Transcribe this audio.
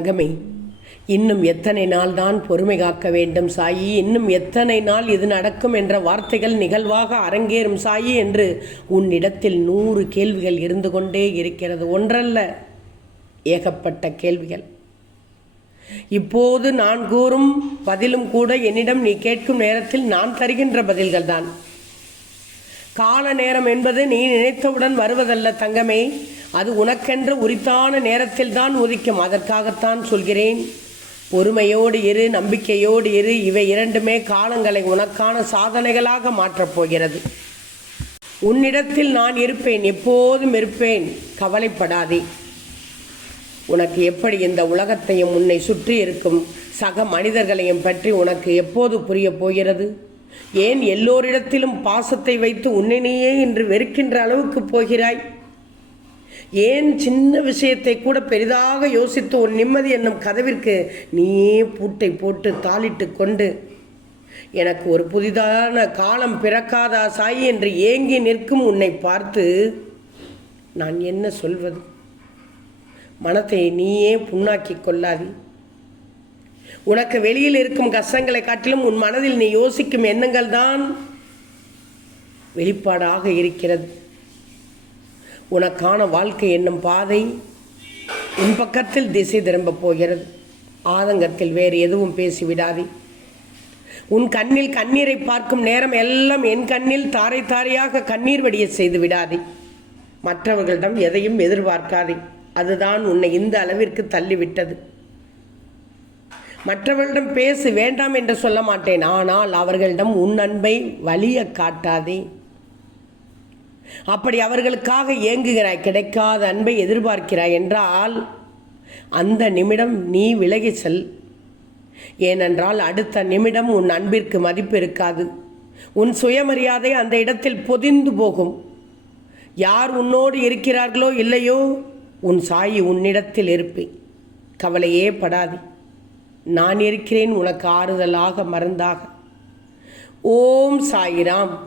தங்கமே இன்னும் எத்தனை நாள் தான் பொறுமை காக்க வேண்டும் சாயி? இன்னும் எத்தனை நாள் இது நடக்கும் என்ற வார்த்தைகள் நிகழ்வாக அரங்கேறும் சாயி என்று உன்னிடத்தில் நூறு கேள்விகள் இருந்து கொண்டே இருக்கிறது. ஒன்றல்ல ஏகப்பட்ட கேள்விகள். இப்போது நான் கூறும் பதிலும் கூட என்னிடம் நீ கேட்கும் நேரத்தில் நான் தருகின்ற பதில்கள் தான் கால நேரம் என்பது நீ நினைத்தவுடன் வருவதல்ல தங்கமே. அது உனக்கென்று உரித்தான நேரத்தில் தான் உதிக்கும். அதற்காகத்தான் சொல்கிறேன். பொறுமையோடு இரு நம்பிக்கையோடு இரு. இவை இரண்டுமே காலங்களை உனக்கான சாதனைகளாக மாற்றப் போகிறது. உன்னிடத்தில் நான் இருப்பேன் எப்போதும் இருப்பேன். கவலைப்படாதே. உனக்கு எப்படி இந்த உலகத்தையும் உன்னை சுற்றி இருக்கும் சக மனிதர்களையும் பற்றி உனக்கு எப்போது புரியப் போகிறது? ஏன் எல்லோரிடத்திலும் பாசத்தை வைத்து உன்னினையே இன்று வெறுக்கின்ற அளவுக்கு போகிறாய்? ஏன் சின்ன விஷயத்தை கூட பெரிதாக யோசித்து உன் நிம்மதி என்னும் கதவிற்கு நீயே பூட்டை போட்டு தாளிட்டு கொண்டு எனக்கு ஒரு புதிதான காலம் பிறக்காதா சாய் என்று ஏங்கி நிற்கும் உன்னை பார்த்து நான் என்ன சொல்வது? மனத்தை நீயே புண்ணாக்கி கொள்ளாதே. உனக்கு வெளியில் இருக்கும் கஷ்டங்களை காட்டிலும் உன் மனதில் நீ யோசிக்கும் எண்ணங்கள் தான் வெளிப்பாடாக இருக்கிறது. உனக்கான வாழ்க்கை என்னும் பாதை உன் பக்கத்தில் திசை திரும்பப் போகிறது. ஆதங்கத்தில் வேறு எதுவும் பேசிவிடாதே உன் கண்ணில் கண்ணீரை பார்க்கும் நேரம் எல்லாம் என் கண்ணில் தாரை தாரையாக கண்ணீர் வடிய செய்து விடாதே. மற்றவர்களிடம் எதையும் எதிர்பார்க்காதே. அதுதான் உன்னை இந்த அளவிற்கு தள்ளிவிட்டது. மற்றவர்களிடம் பேசு வேண்டாம் என்று சொல்ல மாட்டேன். ஆனால் அவர்களிடம் உன் அன்பை வலிய காட்டாதே. அப்படி அவர்களுக்காக ஏங்குகிறாய் கிடைக்காத அன்பை எதிர்பார்க்கிறாய் என்றால் அந்த நிமிடம் நீ விலகி செல். ஏனென்றால் அடுத்த நிமிடம் உன் அன்பிற்கு மதிப்பு இருக்காது. உன் சுயமரியாதை அந்த இடத்தில் பொதிந்து போகும். யார் உன்னோடு இருக்கிறார்களோ இல்லையோ உன் சாயி உன்னிடத்தில் இருப்பேன் கவலையே படாதே. நான் இருக்கிறேன் உனக்கு ஆறுதலாக மருந்தாக. ஓம் சாயிராம்.